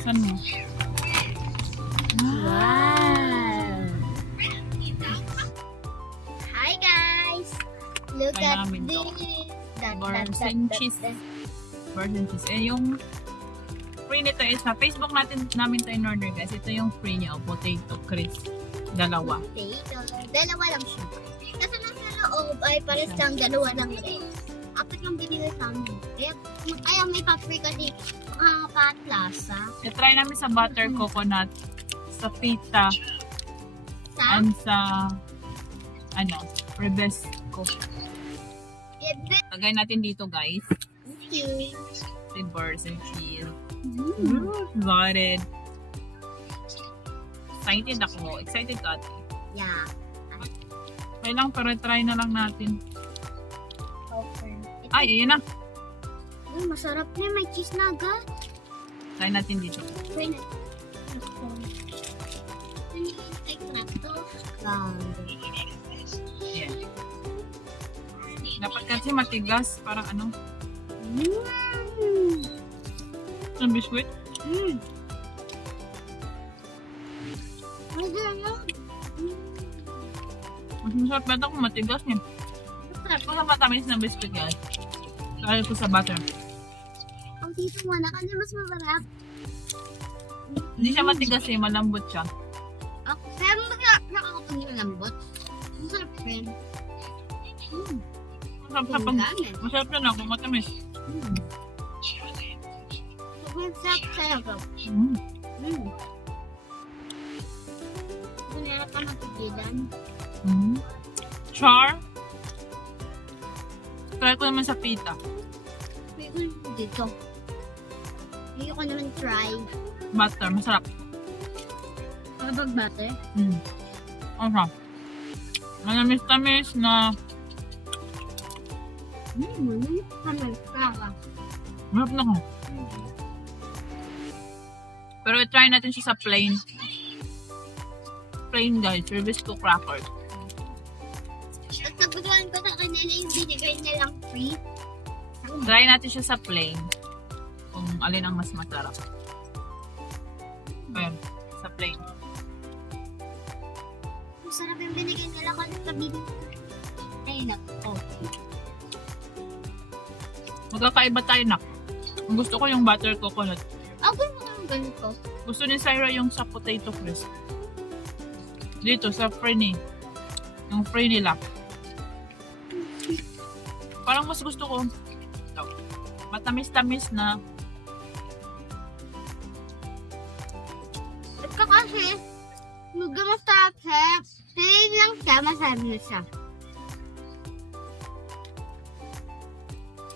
Saan mo? Wow! Hi guys! Look Try at namin to. this! Burns and cheese. Burns and cheese. Eh, yung free nito is sa Facebook namin to in order guys. Ito yung free niya. Potato crisp. Dalawa. Potato. Dalawa lang siya. Kasi nasa loob ay pares lang dalawa lang rin. Apat yung binili sa amin. Kaya may pa-free kasi pa-plaza. I-try namin sa butter coconut, sa pita, Sa? and sa Rebesco. Lagay natin dito guys. Okay. The burns and cheese. Mm. Excited. Excited ako. Excited ka ate. Yeah. Okay lang, pero try na lang natin. Okay. Ay, ayun na. Uy, masarap na. May cheese na agad. Try natin dito. Try na. Ayan. Dapat kasi matigas. Parang ano? Ang biskuit? Mas masarap bata kung matigas niya. Masarap ko sa matamis ng biskuit guys. Dahil ko sa butter. Ang dito mo na kasi mas masarap. Hindi siya matigas eh. Malambot siya. Pero masarap na ako kung yung lambot. Masarap rin. Masarap siya pag... Masarap siya na kung matamis. Masarap sa'yo ko. Kunera ka magpigilan. Char. Try ko naman sa pita. Pwede ko dito. Hindi ko naman try. Butter. Masarap. Ano bag butter? Masarap. Manamis-tamis na... Kamay ka. Masarap na ko. Pero try natin siya sa plain. Plain guys. Rebisco crackers. At nagustuhan ko sa kanila yung binigay nilang free. Try natin siya sa plain. Kung alin ang mas masarap. Ayan. Sa plain. Masarap yung binigay nila ko sa binigay. Ay, nako. Magkakaiba tayo na. Ang gusto ko yung butter coconut. Ako gusto ko ng ganito. Gusto ni Syra yung sa potato crisp. Dito sa free yung free nila. Parang mas gusto ko ito. Matamis-tamis na. At kasi, masarap siya. Plain lang siya, masarap na siya.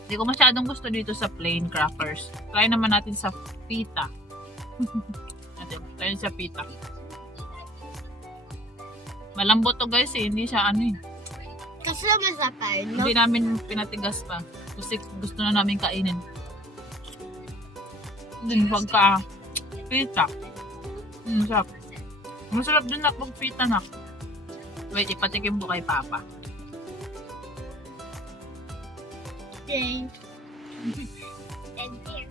Hindi ko masyadong gusto dito sa plain crackers. Try naman natin sa pita. Try sa pita. Malambot to guys eh. Hindi siya ano eh. Kasi masarap tayo, no? Hindi namin pinatigas pa. Kasi gusto na namin kainin. Din pagka pita. Masarap. Masarap din na pag pita na. Wait, ipatikim ko kay Papa. Okay. And here.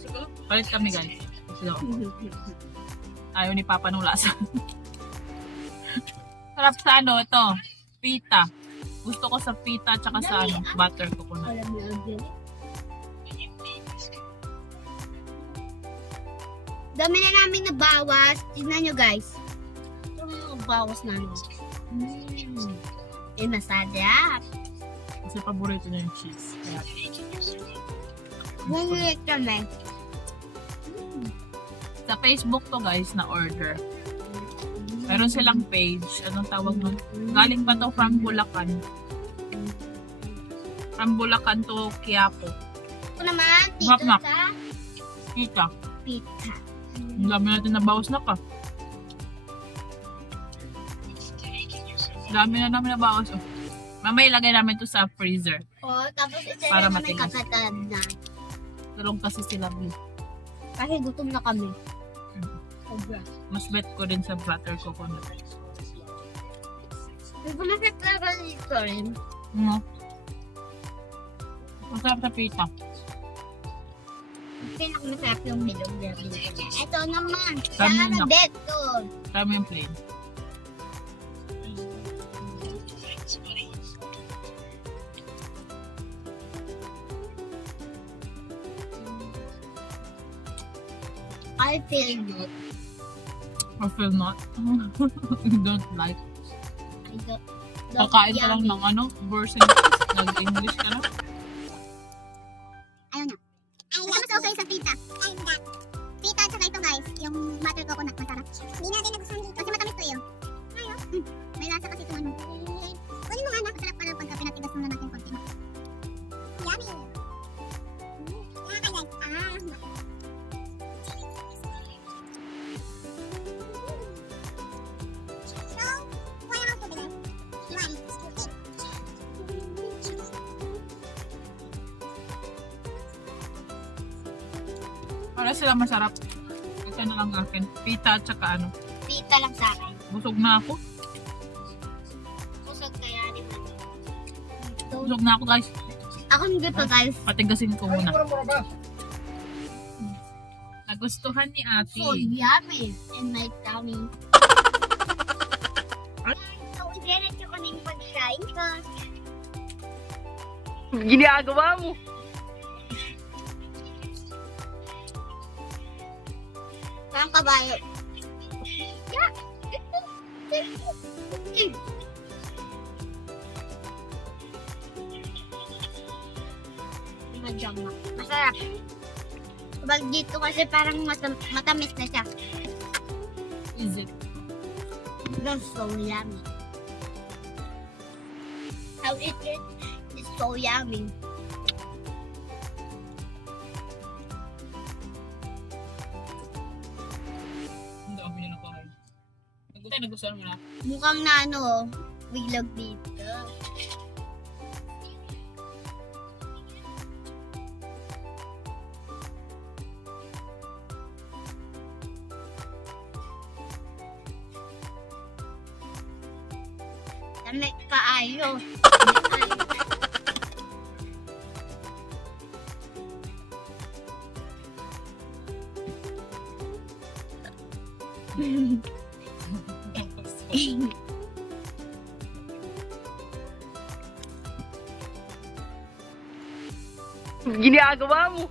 Siguro, palit kami guys. Sila ko. Ayaw ni Papa nung lasa. Sarap sa ano, ito. Pita. Gusto ko sa pita tsaka sa ano, butter coconut. Alam mo yun. Dami na namin nabawas. Tignan nyo guys. Ito yung bawas namin. Eh, masarap. Kasi paborito niya yung cheese. Kaya, Bumili kami. sa Facebook to guys na order. Meron silang page. Anong tawag nun? Galing pa to from Bulacan. From Bulacan to Quiapo. Ito naman, dito Hap-hap. sa Pita. pizza. Ang dami natin nabawas na ka. Dami na namin nabawas. Oh. Mamaya ilagay namin to sa freezer. Oh, tapos ito Para na may matigas. kakatad na. Tulong kasi sila. Kasi gutom na kami. Sobra. Mas bet ko din sa butter coconut. Gusto na sa talaga dito rin. Masarap sa pita. Pinakamasarap yung bilog na bilog. Ito naman. Tama Sana na. dito. Tama yung plain. I feel good. I feel not. You don't like. I don't. Kakain ka lang ng ano, version. Nag-English ka lang. Ayaw na. Ito mas okay sa pita. Pita at saka ito guys, yung butter coconut masarap. Hindi natin nagustuhan dito. Kasi matamis to yun. Ayaw. May lasa kasi ito ano. Kunin mo nga na. Masarap pa lang pagka pinatigas muna natin konti. Yummy. Nakakailan. So, wala kang tubig. One, two, Para sila masarap. Ito na lang akin. Pita at saka ano. Pita lang sa akin. Busog na ako. Busog kaya rin. Busog na ako guys. Ako hindi pa guys. Patigasin ko muna. Nagustuhan ni ate. So yummy in my tummy. So, diretso ko na yung pag-shine ko. Ginagawa mo. Parang kabayo. Yeah. Madyang na. Masarap. Kapag dito kasi parang matamis na siya. Is it? That's so yummy. How it is so yummy. Hindi ako pinakain. Nagustuhan mo na. Mukhang na ano, bilog dito. Dami kaayo. Ginagawa mo.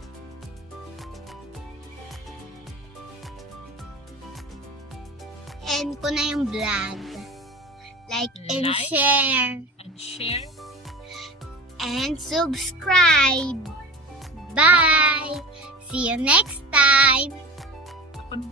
End ko na yung vlog. Like and Like. share. And share. And subscribe. Bye. See you next time. Tapon.